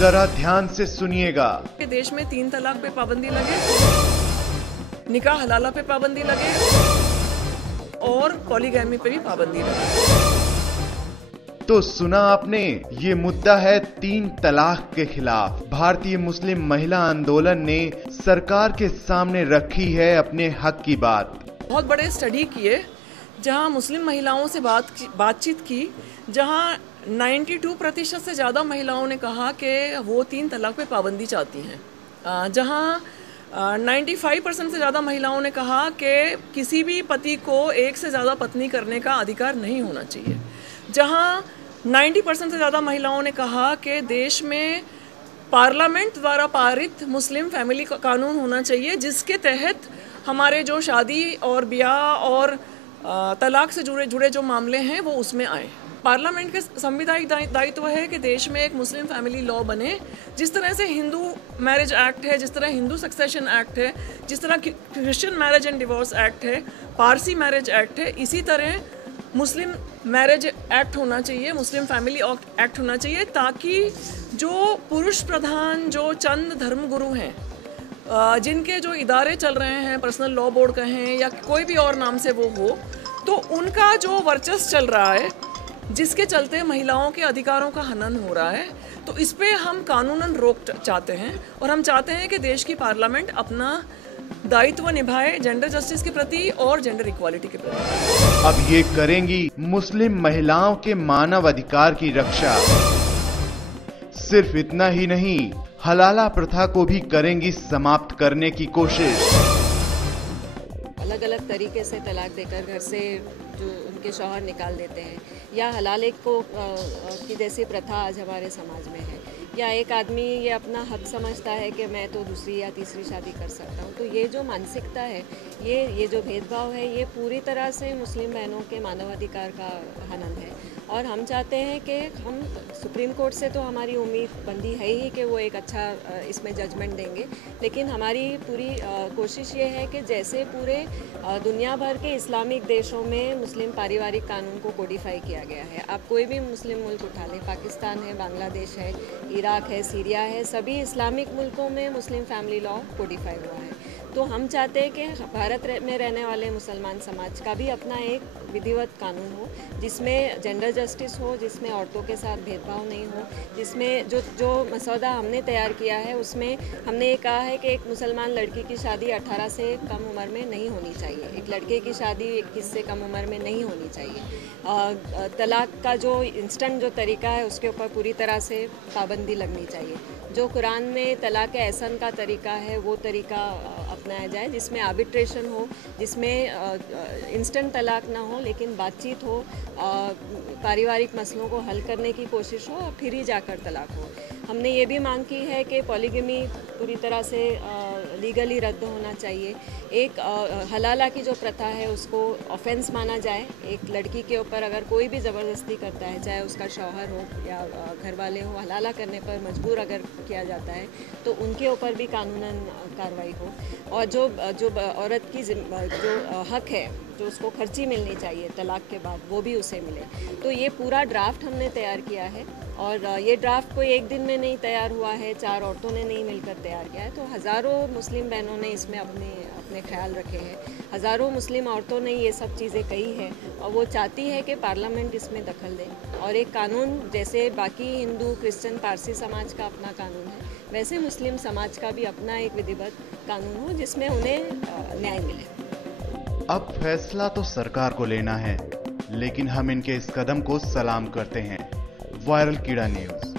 जरा ध्यान से सुनिएगा। कि देश में 3 तलाक पे पाबंदी लगे, निकाह हलाला पे पाबंदी लगे और पॉलीगैमी पे भी पाबंदी लगे। तो सुना आपने, ये मुद्दा है 3 तलाक के खिलाफ। भारतीय मुस्लिम महिला आंदोलन ने सरकार के सामने रखी है अपने हक की बात। बहुत बड़े स्टडी किए, जहां मुस्लिम महिलाओं से बातचीत की, जहां 92% से ज़्यादा महिलाओं ने कहा कि वो 3 तलाक पे पाबंदी चाहती हैं, जहां 95% से ज़्यादा महिलाओं ने कहा कि किसी भी पति को एक से ज़्यादा पत्नी करने का अधिकार नहीं होना चाहिए, जहां 90% से ज़्यादा महिलाओं ने कहा कि देश में पार्लियामेंट द्वारा पारित मुस्लिम फैमिली कानून होना चाहिए, जिसके तहत हमारे जो शादी और ब्याह और तलाक से जुड़े जो मामले हैं वो उसमें आए। पार्लियामेंट के संवैधानिक दायित्व है कि देश में एक मुस्लिम फैमिली लॉ बने। जिस तरह से हिंदू मैरिज एक्ट है, जिस तरह हिंदू सक्सेशन एक्ट है, जिस तरह Christian marriage and divorce act है, पारसी मैरिज एक्ट है, इसी तरह मुस्लिम मैरिज एक्ट होना चाहिए, मुस्लिम फैमिली एक्ट होना चाहिए, ताकि जो पुरुष प्रधान जो चंद धर्मगुरु हैं, जिनके जो इदारे चल रहे हैं, पर्सनल लॉ बोर्ड कहें या कोई भी और नाम से वो हो, तो उनका जो वर्चस्व चल रहा है, जिसके चलते महिलाओं के अधिकारों का हनन हो रहा है, तो इस पे हम कानूनन रोक चाहते हैं। और हम चाहते हैं कि देश की पार्लियामेंट अपना दायित्व निभाए जेंडर जस्टिस के प्रति और जेंडर इक्वालिटी के प्रति। अब ये करेंगी मुस्लिम महिलाओं के मानव अधिकार की रक्षा। सिर्फ इतना ही नहीं, हलाला प्रथा को भी करेंगी समाप्त करने की कोशिश। अलग अलग तरीके से तलाक देकर घर से जो उनके शौहर निकाल देते हैं, या हलाले को की जैसी प्रथा आज हमारे समाज में है, या एक आदमी ये अपना हक समझता है कि मैं तो दूसरी या तीसरी शादी कर सकता हूँ। तो ये जो मानसिकता है, ये जो भेदभाव है, ये पूरी तरह से मुस्लिम बहनों के मानवाधिकार का हनन है। और हम चाहते हैं कि हम सुप्रीम कोर्ट से तो हमारी उम्मीद बंदी है ही कि वो एक अच्छा इसमें जजमेंट देंगे, लेकिन हमारी पूरी कोशिश ये है कि जैसे पूरे दुनिया भर के इस्लामिक देशों में मुस्लिम पारिवारिक कानून को कोडिफाई किया गया है। आप कोई भी मुस्लिम मुल्क उठा लें, पाकिस्तान है, बांग्लादेश है, इराक है, सीरिया है, सभी इस्लामिक मुल्कों में मुस्लिम फैमिली लॉ कोडिफाई हुआ है। तो हम चाहते हैं कि भारत में रहने वाले मुसलमान समाज का भी अपना एक विधिवत कानून हो, जिसमें जेंडर जस्टिस हो, जिसमें औरतों के साथ भेदभाव नहीं हो, जिसमें जो मसौदा हमने तैयार किया है उसमें हमने ये कहा है कि एक मुसलमान लड़की की शादी 18 से कम उम्र में नहीं होनी चाहिए, एक लड़के की शादी 21 से कम उम्र में नहीं होनी चाहिए। तलाक का जो इंस्टेंट जो तरीका है उसके ऊपर पूरी तरह से पाबंदी लगनी चाहिए। जो कुरान में तलाक एहसन का तरीका है वो तरीका अपनाया जाए, जिसमें आर्बिट्रेशन हो, जिसमें इंस्टेंट तलाक ना हो, लेकिन बातचीत हो, पारिवारिक मसलों को हल करने की कोशिश हो और फिर ही जाकर तलाक हो। हमने ये भी मांग की है कि पॉलीगमी पूरी तरह से लीगली रद्द होना चाहिए। एक हलाला की जो प्रथा है उसको ऑफेंस माना जाए। एक लड़की के ऊपर अगर कोई भी ज़बरदस्ती करता है, चाहे उसका शौहर हो या घर वाले हो, हलाला करने पर मजबूर अगर किया जाता है तो उनके ऊपर भी कानूनन कार्रवाई हो। और जो औरत की जो हक है, जो उसको खर्ची मिलनी चाहिए तलाक के बाद, वो भी उसे मिले। तो ये पूरा ड्राफ्ट हमने तैयार किया है और ये ड्राफ्ट कोई एक दिन में नहीं तैयार हुआ है, 4 औरतों ने नहीं मिलकर तैयार किया है। तो हज़ारों मुस्लिम बहनों ने इसमें अपने ख्याल रखे हैं, हज़ारों मुस्लिम औरतों ने ये सब चीज़ें कही हैं और वो चाहती है कि पार्लियामेंट इसमें दखल दे और एक कानून जैसे बाकी हिंदू, क्रिश्चियन, पारसी समाज का अपना कानून है, वैसे मुस्लिम समाज का भी अपना एक विधिवत कानून हो जिसमें उन्हें न्याय मिले। अब फैसला तो सरकार को लेना है, लेकिन हम इनके इस कदम को सलाम करते हैं। वायरल कीड़ा न्यूज़।